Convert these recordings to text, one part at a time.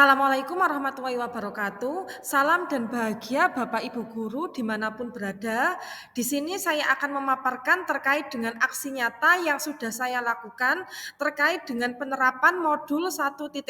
Assalamualaikum warahmatullahi wabarakatuh. Salam dan bahagia Bapak Ibu Guru dimanapun berada. Di sini saya akan memaparkan terkait dengan aksi nyata yang sudah saya lakukan terkait dengan penerapan modul 1.1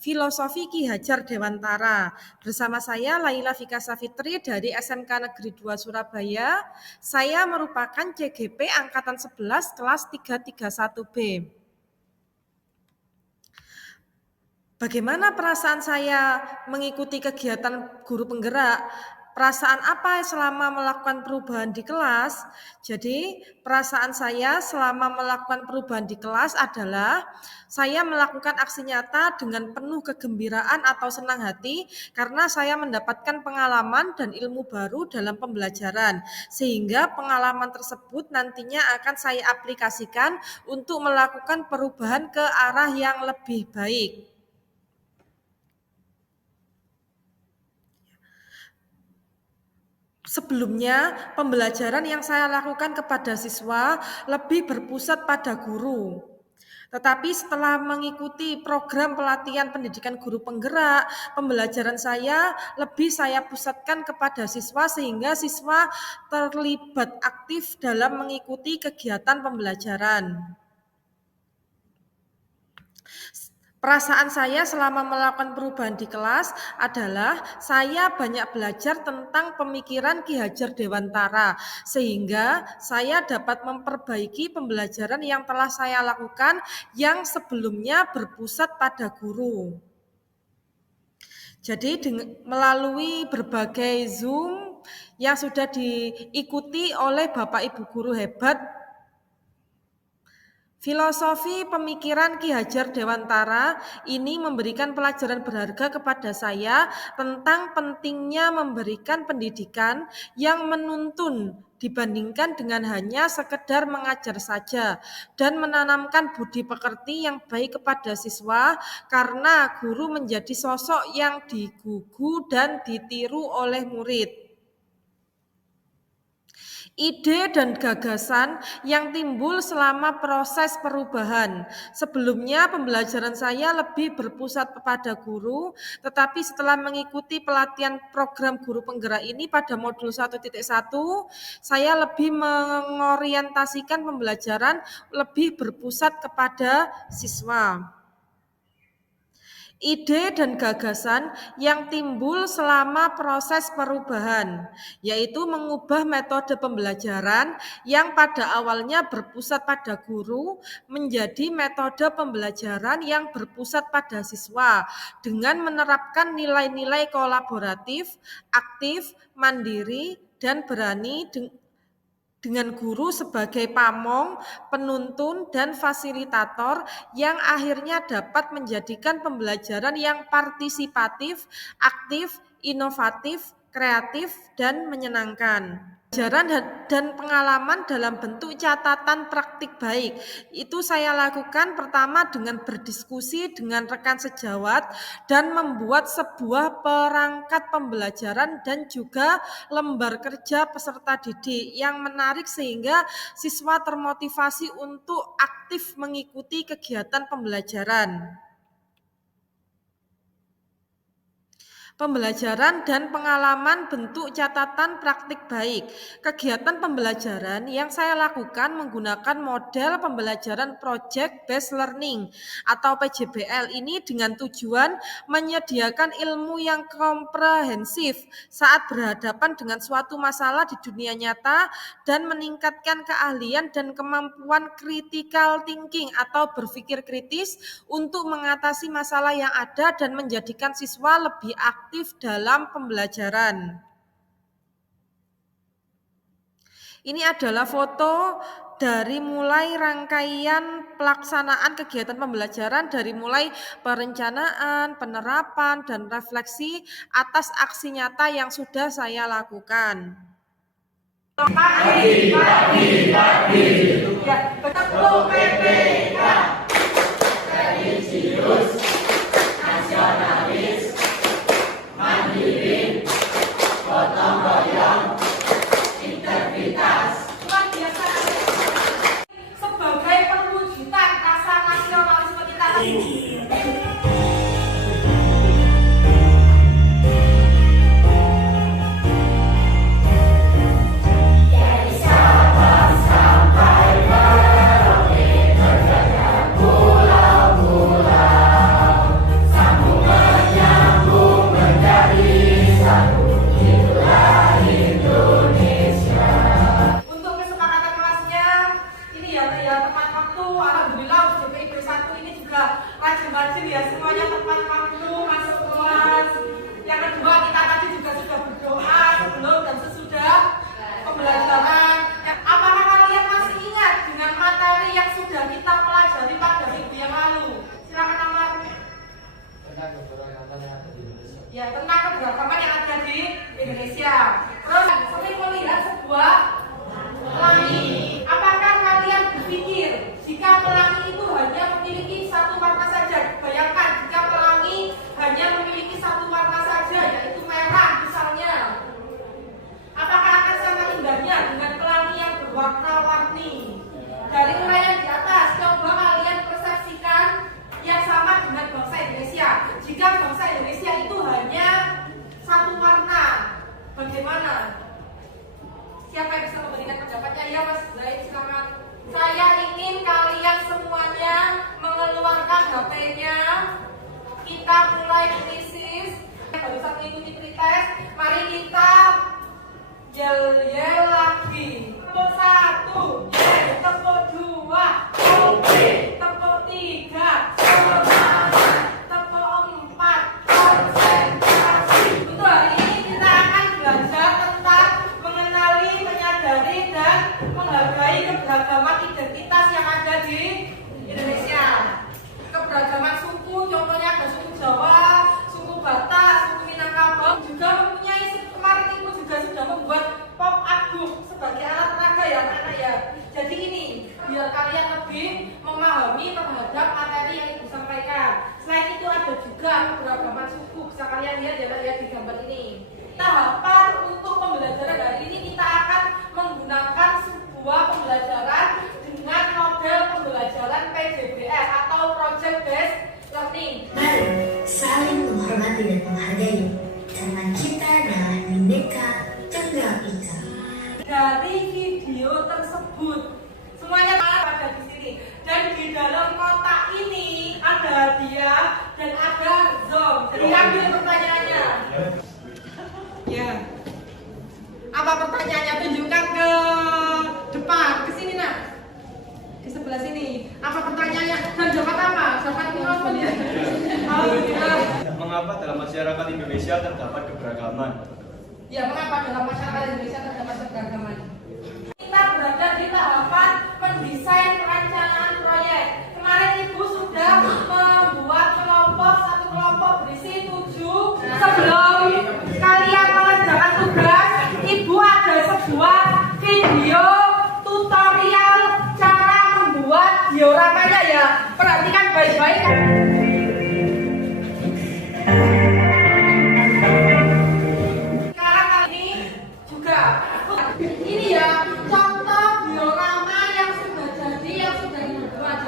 Filosofi Ki Hajar Dewantara. Bersama saya Laila Vika Safitri dari SMK Negeri 2 Surabaya. Saya merupakan CGP Angkatan 11 kelas 331B. Bagaimana perasaan saya mengikuti kegiatan guru penggerak? Perasaan apa selama melakukan perubahan di kelas? Jadi, perasaan saya selama melakukan perubahan di kelas adalah saya melakukan aksi nyata dengan penuh kegembiraan atau senang hati karena saya mendapatkan pengalaman dan ilmu baru dalam pembelajaran, sehingga pengalaman tersebut nantinya akan saya aplikasikan untuk melakukan perubahan ke arah yang lebih baik. Sebelumnya, pembelajaran yang saya lakukan kepada siswa lebih berpusat pada guru. Tetapi setelah mengikuti program pelatihan pendidikan guru penggerak, pembelajaran saya pusatkan kepada siswa sehingga siswa terlibat aktif dalam mengikuti kegiatan pembelajaran. Perasaan saya selama melakukan perubahan di kelas adalah saya banyak belajar tentang pemikiran Ki Hajar Dewantara, sehingga saya dapat memperbaiki pembelajaran yang telah saya lakukan yang sebelumnya berpusat pada guru. Jadi melalui berbagai Zoom yang sudah diikuti oleh Bapak Ibu guru hebat, filosofi pemikiran Ki Hajar Dewantara ini memberikan pelajaran berharga kepada saya tentang pentingnya memberikan pendidikan yang menuntun dibandingkan dengan hanya sekedar mengajar saja dan menanamkan budi pekerti yang baik kepada siswa, karena guru menjadi sosok yang digugu dan ditiru oleh murid. Ide dan gagasan yang timbul selama proses perubahan. Sebelumnya pembelajaran saya lebih berpusat kepada guru, tetapi setelah mengikuti pelatihan program guru penggerak ini pada modul 1.1, saya lebih mengorientasikan pembelajaran lebih berpusat kepada siswa. Ide dan gagasan yang timbul selama proses perubahan, yaitu mengubah metode pembelajaran yang pada awalnya berpusat pada guru menjadi metode pembelajaran yang berpusat pada siswa dengan menerapkan nilai-nilai kolaboratif, aktif, mandiri, dan berani dengan guru sebagai pamong, penuntun, dan fasilitator yang akhirnya dapat menjadikan pembelajaran yang partisipatif, aktif, inovatif, kreatif, dan menyenangkan. Pelajaran dan pengalaman dalam bentuk catatan praktik baik. Itu saya lakukan pertama dengan berdiskusi dengan rekan sejawat dan membuat sebuah perangkat pembelajaran dan juga lembar kerja peserta didik yang menarik sehingga siswa termotivasi untuk aktif mengikuti kegiatan pembelajaran. Pembelajaran dan pengalaman bentuk catatan praktik baik. Kegiatan pembelajaran yang saya lakukan menggunakan model pembelajaran Project Based Learning atau PJBL ini dengan tujuan menyediakan ilmu yang komprehensif saat berhadapan dengan suatu masalah di dunia nyata dan meningkatkan keahlian dan kemampuan critical thinking atau berpikir kritis untuk mengatasi masalah yang ada dan menjadikan siswa lebih aktif dalam pembelajaran. Ini adalah foto dari mulai rangkaian pelaksanaan kegiatan pembelajaran dari mulai perencanaan, penerapan, dan refleksi atas aksi nyata yang sudah saya lakukan. Pagi. Ya, Ketua PPK, religius, nasionalis, mandiri, gotong royong, integritas. Luar biasa. Sebagai perwujudan rasa nasionalisme kita. rajin-rajin ya, semuanya tepat waktu masuk kelas. Yang kedua, kita tadi juga sudah berdoa sebelum dan sesudah pembelajaran. Apakah kalian masih ingat dengan materi yang sudah kita pelajari pada minggu yang lalu? Silakan Amar. Ya, tentang keberagaman yang ada di Indonesia. Terus, sering melihat sebuah pelangi. Apakah kalian berpikir jika pelangi itu hanya memiliki satu warna saja? Bayangkan jika pelangi hanya memiliki satu warna saja, yaitu merah misalnya. Apakah akan sama indahnya dengan pelangi yang berwarna-warni? Dari uraian di atas, coba kalian persepsikan yang sama dengan bangsa Indonesia. Jika bangsa Indonesia itu hanya satu warna, bagaimana? Siapa yang bisa memberikan pendapatnya? Ya Mas Zaid, silakan. Saya ingin kalian semuanya mengeluarkan HP-nya. Kita mulai krisis. Baru saat mengikuti pretest, mari kita yel-yel lagi. Tepuk 1, yel. Tepuk 2, oke. Tepuk 3, semangat. Tepuk 4, konsentrasi. Untuk hari ini kita akan belajar tentang mengenali, menyadari, dan menghargai keberagaman identitas yang ada di Indonesia. Keberagaman suku, contohnya ada suku Jawa, suku Batak, suku Minangkabau, juga mempunyai, kemarin Ibu juga sudah membuat pop art book sebagai alat peraga ya anak-anak ya. Jadi ini biar kalian lebih memahami terhadap materi yang Ibu sampaikan. Selain itu ada juga keberagaman suku, bisa kalian lihat ya di gambar ini. Tahapan untuk pembelajaran hari ini kita akan menggunakan sebuah pembelajaran dengan model pembelajaran PBBS atau Project Based Learning. Mari saling menghormati dan menghargai karena kita adalah Bhinneka Tunggal Ika. Dari video tersebut semuanya ada di sini, dan di dalam kotak ini ada hadiah dan ada zoom. Jadi ambil pertanyaannya. Ya. Apa pertanyaannya? Tunjukkan ke depan, ke sini nak. Di sebelah sini. Apa pertanyaannya? Dan jawab apa? Jawab mikrofon ya. Alhamdulillah. Mengapa dalam masyarakat Indonesia terdapat keberagaman? Ya, mengapa dalam masyarakat Indonesia terdapat keberagaman? Kita berada di tahapan mendesain perencanaan proyek. Kemarin Ibu sudah membuat kelompok, satu kelompok berisi 7. Sebelum kalian mengerjakan tugas, Ibu ada sebuah video tutorial cara membuat dioramanya ya. Perhatikan baik-baik. Sekarang kali ini juga ini ya contoh diorama yang sudah jadi, yang sudah dibuat.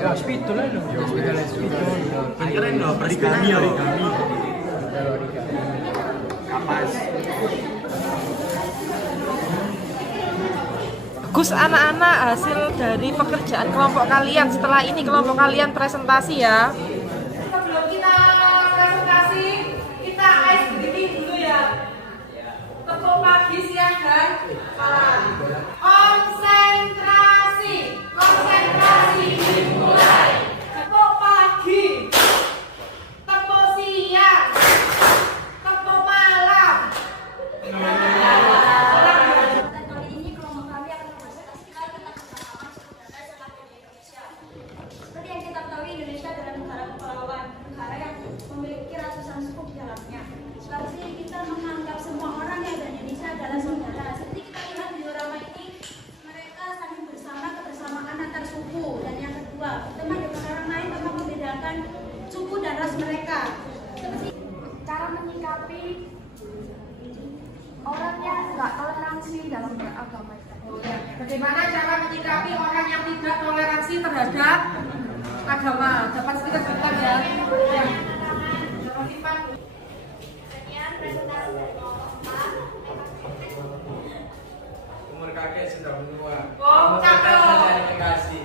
Ya, spitto lah lo. Keren loh, origami ya. Kapas. Bagus anak-anak, hasil dari pekerjaan kelompok kalian. Setelah ini kelompok kalian presentasi ya. Sebelum kita presentasi, kita ice breathing dulu ya. Tepuk pagi, siang, dan malam. Konsentrasi, konsentrasi dimulai. Tepuk pagi, tepuk siang, tepuk malam. Kali ini kelompok kami akan mempresentasikan tentang keberagaman suku dan ras yang ada di Indonesia. Seperti yang kita ketahui, Indonesia adalah negara kepulauan, negara yang memiliki ratusan suku di dalamnya. Pasti kita menganggap semua orang yang ada di Indonesia adalah saudara. Seperti kita lihat di diorama ini, mereka saling bersama, kebersamaan antar suku. Dan yang kedua, teman dengan orang lain tanpa membedakan suku dan ras mereka. Seperti cara menyikapi orang yang nggak toleransi dalam beragama. Bagaimana cara menyikapi orang yang tidak toleransi terhadap agama? Dapat sedikit cerita ya. Sekian presentasi dari kelompok 4. Umur kakek sudah menua. Oh, cakep. Kasih.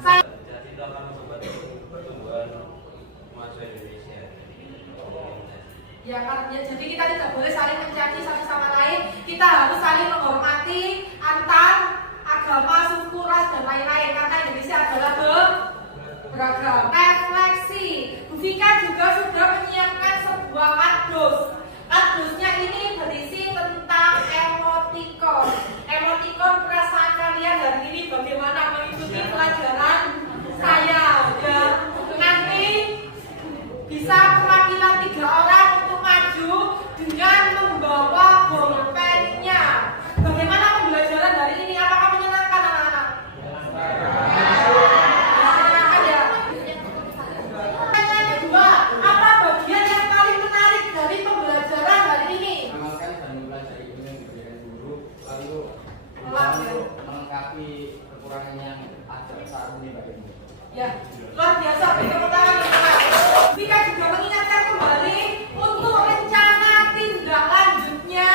Saya Jadi itu akan membantu pertumbuhan mahasiswa Indonesia. ya kan, ya, jadi kita tidak boleh saling mencaci satu sama lain. Kita harus saling menghormati antar agama, suku, ras dan lain-lain karena Indonesia adalah beragam. Refleksi, Bu Vika juga sudah menyiapkan sebuah kardus. Kardusnya ini berisi tentang emoticon. Emoticon perasaan kalian hari ini bagaimana mengikuti pelajaran saya ya. Nanti bisa perwakilan 3 orang untuk maju dengan membawa bolpennya. Bagaimana pembelajaran hari ini? Apakah menyenangkan anak-anak? Menyenangkan ya? Pertanyaan kedua, apa bagian yang paling menarik dari pembelajaran hari ini? Mengamalkan dan mempelajari ilmu yang diberikan guru, lalu Untuk melengkapi kekurangan yang ada saat ini bagaimana? Ya, luar biasa. Tepuk tangan untuk Vika juga mengingatkan kembali untuk rencana tindak lanjutnya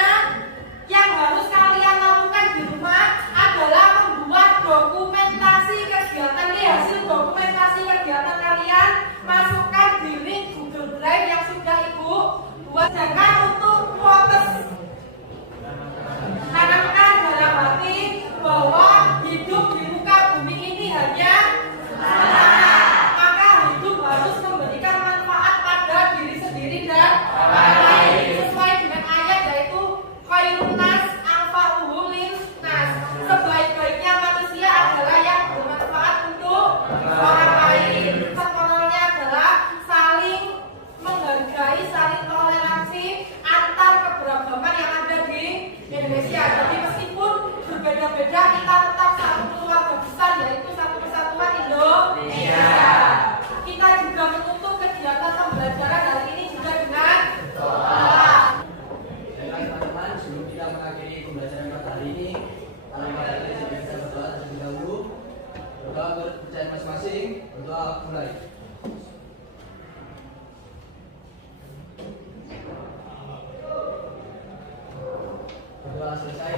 yang harus kalian lakukan di rumah adalah membuat dokumentasi kegiatan. Ini hasil dokumentasi kegiatan kalian, masukkan di link Google Drive yang sudah Ibu buat. Sedangkan untuk protes tanamkan dalam hati bahwa hidup di muka bumi ini hanya maka hidup harus memberikan manfaat pada diri sendiri dan lain sesuai dengan ayat yaitu khairun nas anfa'uhum linnas. Sebaik-baiknya manusia adalah yang bermanfaat untuk orang lain. Sempurnanya adalah saling menghargai, saling toleransi antar keberagaman yang ada di Indonesia. Jadi meskipun berbeda-beda kita tetap satu keluarga besar yaitu satu kesatuan Indonesia. Kita juga menutup kegiatan pembelajaran hari ini juga dengan doa. Baiklah teman-teman, sebelum kita mengakhiri pembelajaran pada hari ini, mari kita berdoa terlebih dahulu. Berdoa menurut kepercayaan masing-masing. Berdoa mulai. Berdoa selesai.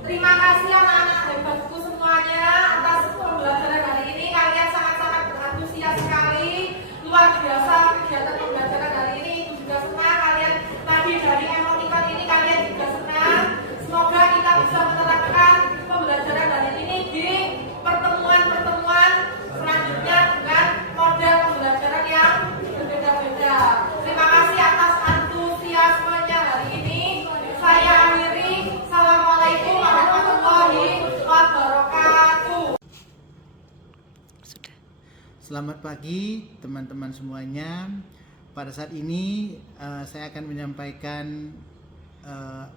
Terima kasih anak-anak hebatku semuanya atas pembelajaran hari ini. Kalian sangat-sangat berantusias sekali. Luar biasa kegiatan pembelajaran hari ini. Itu juga senang kalian tadi dari emoticon ini kalian juga senang. Semoga kita bisa menerapkan pembelajaran hari ini di pertemuan-pertemuan selanjutnya dengan model pembelajaran yang berbeda-beda. Terima kasih atas antusiasmenya hari ini. Saya akhiri. Assalamualaikum warahmatullahi wabarakatuh. Selamat pagi teman-teman semuanya. Pada saat ini saya akan menyampaikan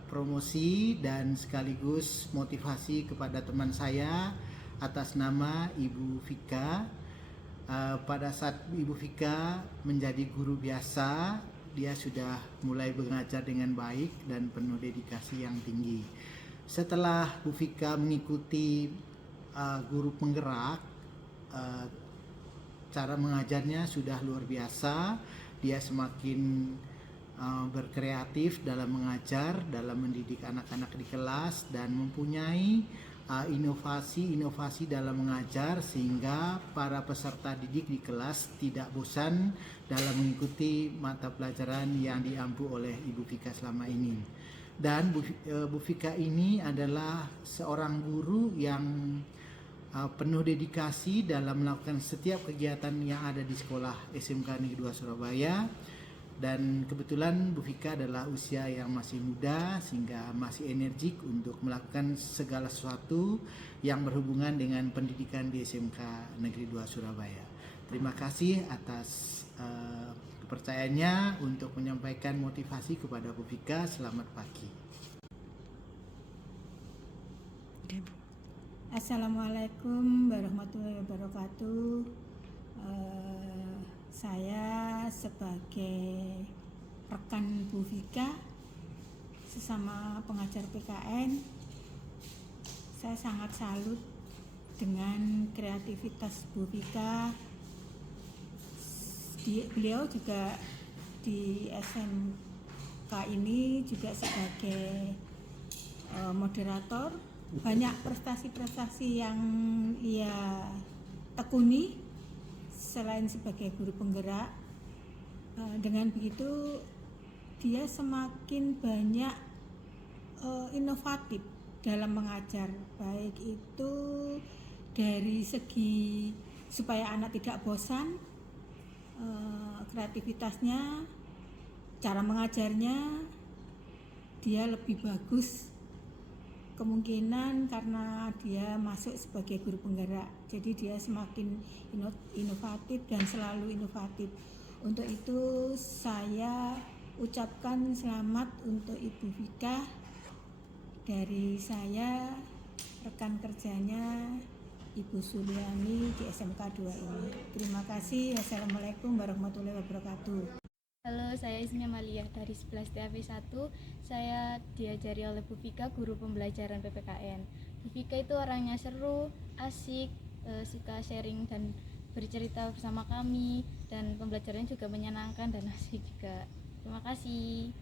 promosi dan sekaligus motivasi kepada teman saya atas nama Ibu Vika. Pada saat Ibu Vika menjadi guru biasa, dia sudah mulai mengajar dengan baik dan penuh dedikasi yang tinggi. Setelah Bu Vika mengikuti guru penggerak, cara mengajarnya sudah luar biasa. Dia semakin berkreatif dalam mengajar, dalam mendidik anak-anak di kelas dan mempunyai inovasi-inovasi dalam mengajar sehingga para peserta didik di kelas tidak bosan dalam mengikuti mata pelajaran yang diampu oleh Ibu Vika selama ini. Dan Bu Vika ini adalah seorang guru yang penuh dedikasi dalam melakukan setiap kegiatan yang ada di sekolah SMK Negeri 2 Surabaya. Dan kebetulan Bu Vika adalah usia yang masih muda sehingga masih energik untuk melakukan segala sesuatu yang berhubungan dengan pendidikan di SMK Negeri 2 Surabaya. Terima kasih atas kepercayaannya untuk menyampaikan motivasi kepada Bu Vika. Selamat pagi. Assalamualaikum warahmatullahi wabarakatuh. Saya sebagai rekan Bu Vika, sesama pengajar PKN, saya sangat salut dengan kreativitas Bu Vika. Beliau juga di SMK ini juga sebagai moderator banyak prestasi-prestasi yang ia tekuni selain sebagai guru penggerak. Dengan begitu dia semakin banyak inovatif dalam mengajar, baik itu dari segi supaya anak tidak bosan, kreativitasnya, cara mengajarnya dia lebih bagus, kemungkinan karena dia masuk sebagai guru penggerak, jadi dia semakin inovatif dan selalu inovatif. Untuk itu saya ucapkan selamat untuk Ibu Vika dari saya, rekan kerjanya Ibu Suliani di SMK 2 ini. Terima kasih. Wassalamualaikum warahmatullahi wabarakatuh. Halo, saya Ismi Amalia dari 11 TAP 1. Saya diajari oleh Bu Vika, guru pembelajaran PPKN. Bu Vika itu orangnya seru, asik, suka sharing dan bercerita bersama kami, dan pembelajarannya juga menyenangkan dan asik juga. Terima kasih.